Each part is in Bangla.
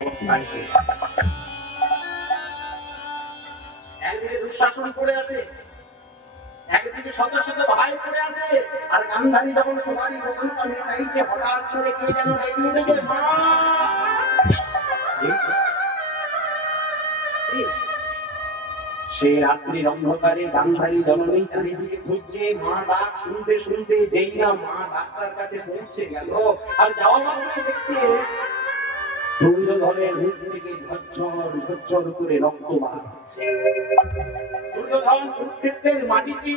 একদিকে দুঃশাসন পড়ে আছে, একদিকে শত শত ভাই পড়ে আছে, আর গান্ধারী যখন সবারই বদলটা মেটাইছে, হঠাৎ করে কে যেন ডেকে উঠেছে, মা। সে রাত্রির অন্ধকারে গান্ধারী জননী চারিদিকে খুঁজছে, মা ডাক শুনতে শুনতে যেই না মা ডাক্তার কাছে পৌঁছে গেল, আর যাওয়া মাত্রই দেখছে দুর্যোধনের মুখ থেকে ঝরঝর ঝরঝর করে রক্ত বার হচ্ছে। দুর্যোধন কুরুক্ষেত্রের মাটিতে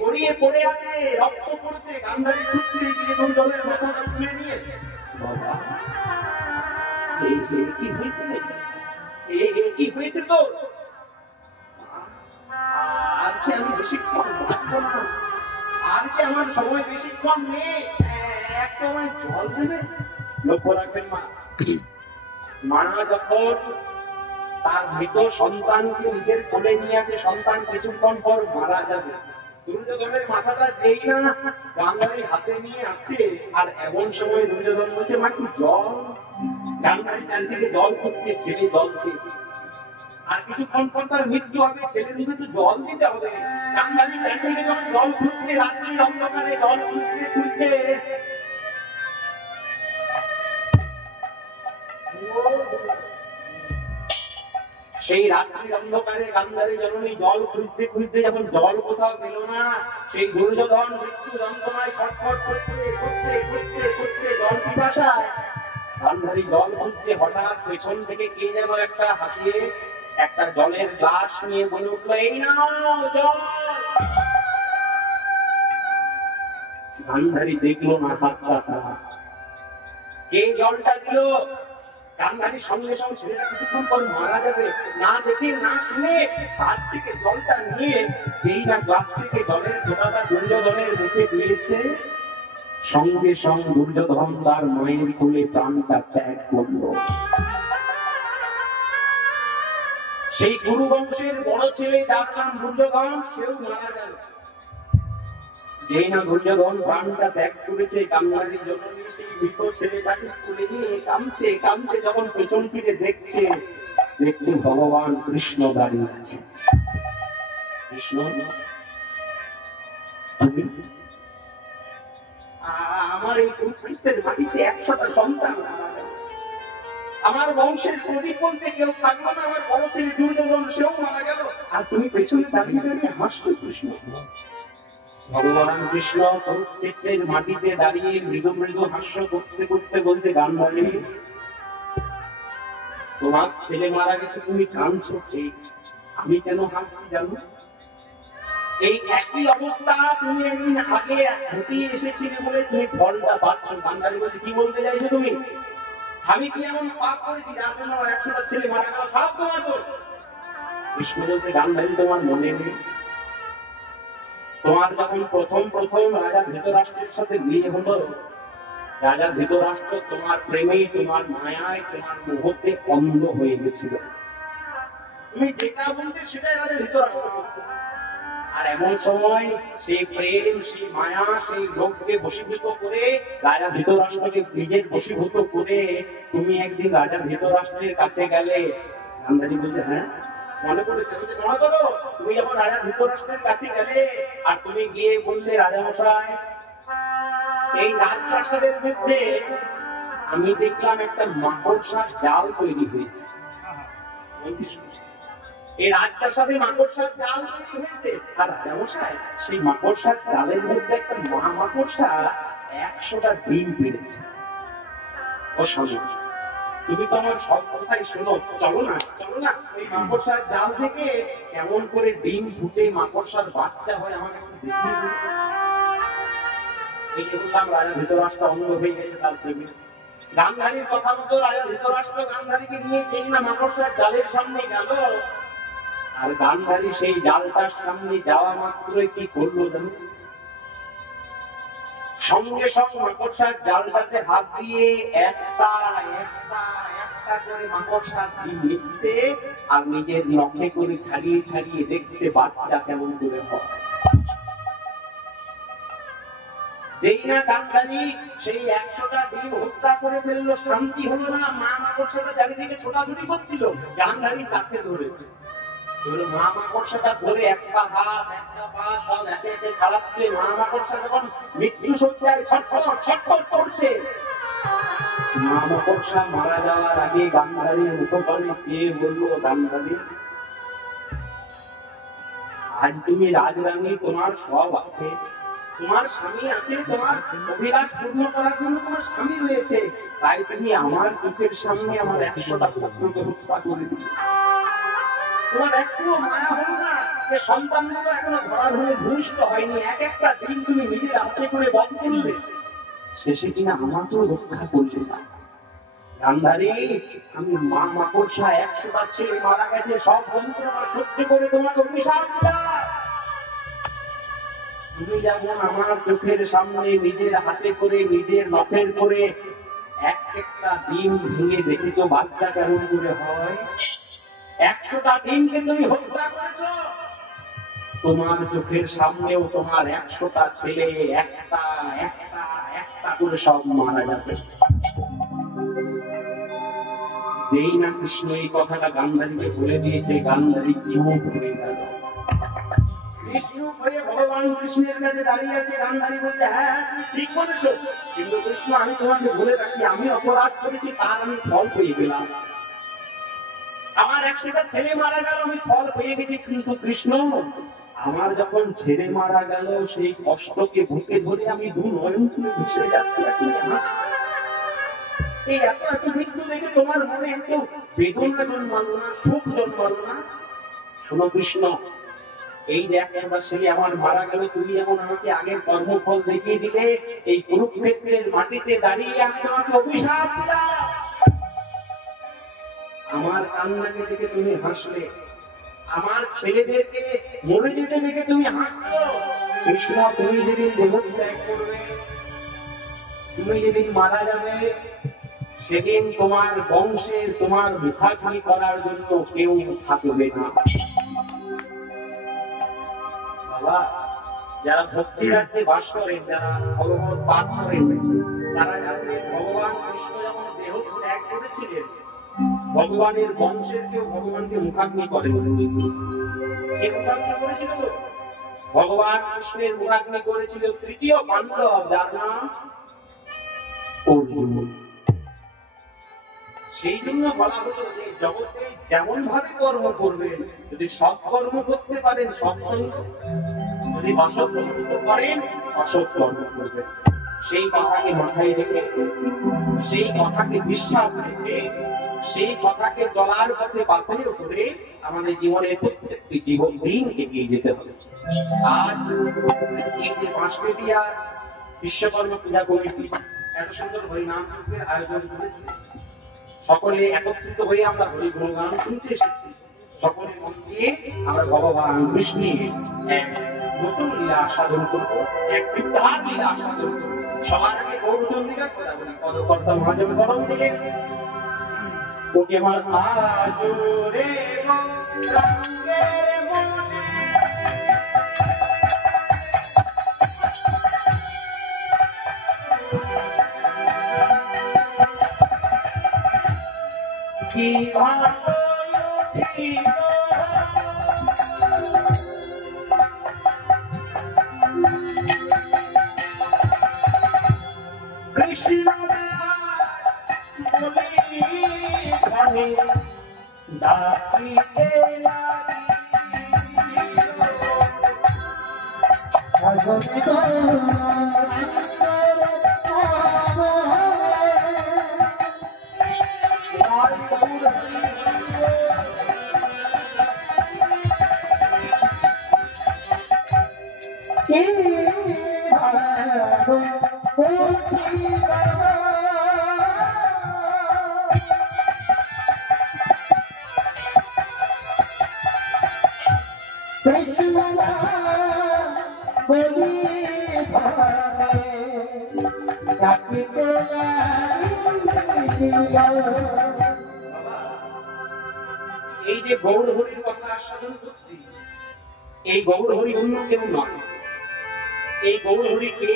গড়িয়ে পড়ে আছে, রক্ত পড়ছে। গান্ধারী ছুটতে গিয়ে দুর্যোধনের মাথাটা তুলে নিয়ে, বাবা কি হয়েছে, কি হয়েছে তো? আজকে আমি বেশিক্ষণ বাঁচবো না, আর কি আমার সময় বেশিক্ষণ নেই, একটা আমায় জল দেবে। লক্ষ্য রাখবেন মা, মা যখন তার মৃত সন্তানকে নিজের কোলে নিয়ে আছে, সন্তান কিছুক্ষণ পর মারা যাবে, দুর্যোধনের মাথাটা যেই না গান্ধারী হাতে নিয়ে আছে, আর এমন সময় দুর্যোধন বলছে, মা কি জল? গান্ধারী চারদিকে জল করতে, ছেলে জল খেয়েছে, আর কিছুক্ষণ পর তার মৃত্যু হবে, ছেলের মুখে তো জল দিতে হবে। গান্ধারী চারদিকে যখন জল খুঁজছে, রাত্রির অন্ধকারে জল খুঁজতে খুঁজতে সেই রাত্রির অন্ধকারে গান্ধারী জননী জল খুঁজতে খুঁজতে যখন জল কোথাও পেল না, সেই দুর্যোধন মৃত্যু যন্ত্রণায় ছটফট করতে করতে করতে করতে জল পিপাসায় গান্ধারী জল খুঁজছে, হঠাৎ পেছন থেকে কে যেন একটা হাসিয়ে একটা জলের গ্লাস নিয়ে বলে উঠলো, এই নাও জল। গান্ধারী দেখলো না হাতটা, কে জলটা দিল। গান্ধারীর সঙ্গে সঙ্গে ছেলেটা কিছুক্ষণ পর মারা যাবে, না দেখে না শুনে হাত থেকে জলটা নিয়ে যেই না গ্লাস থেকে জলের ফোঁটাটা দুর্যোধনের মুখে দিয়েছে, সঙ্গে সঙ্গে দুর্যোধন তার মায়ের কোলে প্রাণটা ত্যাগ করলো। সেই কুরু বংশের বড় ছেলে যার নাম দুর্যোধন, সেও মারা গেল। যেই না দুর্যোধন প্রাণটা ত্যাগ করেছে, গান্ধারীর জননী সেই মৃত ছেলেটাকে তুলে নিয়ে কাঁদতে কাঁদতে যখন পেছন ফিরে দেখছে, ভগবান কৃষ্ণ দাঁড়িয়ে আছে। কৃষ্ণ, আমার এই কুরুক্ষেত্রের মাটিতে 100টা সন্তান, আমার বংশের প্রদীপ বলতে কেউ থাকলো না, আমার বড় ছেলে দুর্যোধন সেও মারা গেল, আর তুমি পেছনে দাঁড়িয়ে দাঁড়িয়ে হাসছো। কৃষ্ণ, ভগবান কৃষ্ণ কুরুক্ষেত্রের মাটিতে দাঁড়িয়ে মৃদু মৃদু হাস্য করতে করতে বলছে, গান্ধারী, তোমার ছেলে মারা গেছে, তুমি কাঁদছো ঠিক, আমি কেন হাসছি জানো? এই একই অবস্থা তুমি একদিন আগে ঘটিয়ে এসেছিলে বলে তুমি ফলটা পাচ্ছ। গান্ধারী বলছে, কি বলতে চাইছো তুমি? আমি কি এমন পাপ করেছি যার জন্য 100টা ছেলে মারা গেল? সব তোমার দোষ। কৃষ্ণ বলছে, গান্ধারী, তোমার মনে নেই, তোমার যখন প্রথম রাজা ধৃতরাষ্ট্রের সাথে বিয়ে হলো, রাজা ধৃতরাষ্ট্র তোমার প্রেমে, তোমার মায়ায়, তোমার মোহতে অন্ধ হয়ে গেছিল। তুমি যেটা বলতে সেটাই রাজা ধৃতরাষ্ট্র করত। আর এমন সময় সেই প্রেম, সেই মায়া, সেই লোককে বশীভূত করে রাজা ধৃতরাষ্ট্রকে নিজের বশীভূত করে তুমি একদিন রাজা ধৃতরাষ্ট্রের কাছে গেলে। গান্ধারী বলছে, হ্যাঁ মনে পড়েছে। মনে করো, তুমি যখন রাজা ধৃতরাষ্ট্রের কাছে গেলে আর তুমি গিয়ে বললে, রাজামশাই, এই রাজপ্রাসাদের মধ্যে আমি দেখলাম একটা মাকড়সার জাল তৈরি হয়েছে। এই রাজপ্রাসাদে মাকড়সার জাল তৈরি হয়েছে, আর রাজামশাই সেই মাকড়সার জালের মধ্যে একটা মা মাকড়সা 100টা ডিম পেড়েছে। ও স্বামী, তুমি তো আমার সব কথাই শোনো, চলো না ওই মাকড়সার জাল থেকে কেমন করে ডিম ফুটে মাকড়সার বাচ্চা হয় আমাকে দেখিয়ে দিন। এই যে বললাম, রাজা ধৃতরাষ্ট্র অন্ধ হয়ে গেছে তার প্রেমে। গান্ধারীর কথা মতো রাজা ধৃতরাষ্ট্র গান্ধারীকে নিয়ে যেই না মাকড়সার জালের সামনে গেল, আর গান্ধারী সেই জালটার সামনে যাওয়া মাত্রই কি করলো জানো? সঙ্গে সঙ্গে মাকড়সার জালটাতে হাত দিয়ে একটা করে মাকড়সার ডিম নিচ্ছে, আর নিজের নখে করে ছাড়িয়ে ছাড়িয়ে দেখছে বাচ্চা কেমন করে হয়। যেই কিনা গান্ধারী সেই 100টা ডিম হত্যা করে ফেললো, শান্তি হলো না, মা মাকড়সাটা চারিদিকে ছোটাছুটি করছিল, গান্ধারী তাকে ধরেছে। মা মাকড়সাটা ধরে একটা হাত একটা পা সব একে একে ছাড়াচ্ছে। মা মাকড়সা যখন মৃত্যু শয্যায় ছটফট ছটফট করছে, মা মাকড়সা মারা যাওয়ার আগে গান্ধারীর মুখপানে চেয়ে বললো, গান্ধারী আজ তুমি রাজরানী, তোমার সব আছে, তোমার স্বামী আছে, তোমার অভিলাষ পূর্ণ করার জন্য তোমার স্বামী রয়েছে, তাই তুমি আমার চোখের সামনে আমার 100টা পুত্রকে হত্যা করে দিলে। তোমার একটুও মায়া হলো না যে সন্তানগুলো এখনো ধরা ধরে ভূমিষ্ঠ হয়নি, এক একটা দিন তুমি নিজের হাতে করে বধ করলে, শেষে কিনা আমাকেও রক্ষা করলে না। গান্ধারী আমি মা মাকড়সা 100টা ছেলে মারা গেছে, সব যন্ত্রণা সহ্য করে তোমাকে অভিশাপ দিলাম। তুমি যেমন আমার চোখের সামনে নিজের হাতে করে নিজের নখের করে এক একটা ডিম ভেঙে দেখেছো বাচ্চা কেমন করে হয়, 100টা ডিমকে তুমি হত্যা করেছো, তোমার চোখের সামনেও তোমার 100টা ছেলে একটা একটা একটা করে সব মারা যাবে। যেই না কৃষ্ণ এই কথাটা গান্ধারীকে বলে দিয়েছে, গান্ধারী চুপ হয়ে গেল। কৃষ্ণ হয়ে ভগবান কৃষ্ণের কাছে দাঁড়িয়ে আছে, গান্ধারী বলছে হ্যাঁ তুমি ঠিক বলেছো, কিন্তু কৃষ্ণ আমি তোমাকে বলে রাখি আমি অপরাধ করেছি, তার আমি ফল পেয়ে গেলাম। আমার 100টা ছেলে মারা গেল, আমি ফল পেয়ে গেছি, কিন্তু কৃষ্ণ আমার যখন ছেলে মারা গেল সেই কষ্টকে বুকে ধরে আমি দু নয়ন তুলে ভেসে যাচ্ছি। এই এত এত মৃত্যু দেখে তোমার মনে একটু বেদনা জন্মালো না, সুখ জন্মালো না? শোনো কৃষ্ণ, এই যে 100টা ছেলে আমার মারা গেল, তুমি এমন আমাকে আগের কর্মফল দেখিয়ে দিলে, এই কুরুক্ষেত্রের মাটিতে দাঁড়িয়ে আমি তোমাকে অভিশাপ দিলাম। আমার কান্নাকে দেখে তুমি হাসলে, আমার ছেলেদেরকে মরে যেতে দেখে তুমি হাসলো। কৃষ্ণ তুমি যেদিন দেহত্যাগ করবে, তুমি যেদিন মারা যাবে, সেদিন তোমার বংশের তোমার মুখাগ্নি করার জন্য কেউ থাকবে না। বাবা যারা ভক্তি রাজ্যে বাস করেন, যারা ভগবত পাঠ করেন, তারা জানবেন ভগবান কৃষ্ণ যখন দেহ ত্যাগ করেছিলেন, ভগবানের বংশের কেউ ভগবানকে মুখাগ্নি করে করেছিল। ভগবান কৃষ্ণের মুখাগ্নি করেছিল তৃতীয় পাণ্ডব, যার নাম অর্জুন। সেই জন্য বলা হলো যে জগতে যেমন ভাবে কর্ম করবেন, যদি সৎ কর্ম করতে পারেন সৎসঙ্গ, যদি অসৎ কর্ম করেন অসৎ কর্ম করবেন। সেই কথাকে মাথায় রেখে, সেই কথাকে বিশ্বাস রেখে, সেই কথাকে চলার পথে বাধ্য করে আমাদের জীবনের প্রত্যেকটি জীবন দিন এগিয়ে যেতে হবে। আজ এই যে পাঁচপেটিয়া বিশ্বকর্মা পূজা কমিটি এত সুন্দর হরিনাম যজ্ঞের আয়োজন করেছে, সকলে একত্রিত হয়ে আমরা হরি গুণগান শুনতে এসেছি। সকলে মন দিয়ে আমরা ভগবান কৃষ্ণের এক নতুন লীলা আস্বাদন করবো, এক বিদ্যার লীলা আস্বাদন করবো। সবার আগে গৌরচন্দ্রিকার কথা বলি, পদকর্তা মহাজন করণ দিলে ওকে আমার আজরে রঙে মনে কি ভালো উঠিল কৃষ্ণ বলি ডাকিতে এই যে গৌর হরির কথা আস্বাদন করছি, এই গৌর হরি অন্য কেউ নয়। এই গৌর হরিকে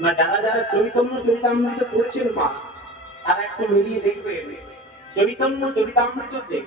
না যারা যারা চৈতন্য চরিতামৃত পড়েছেন মা, তারা একটু মিলিয়ে দেখবেন চৈতন্য চরিতামৃততে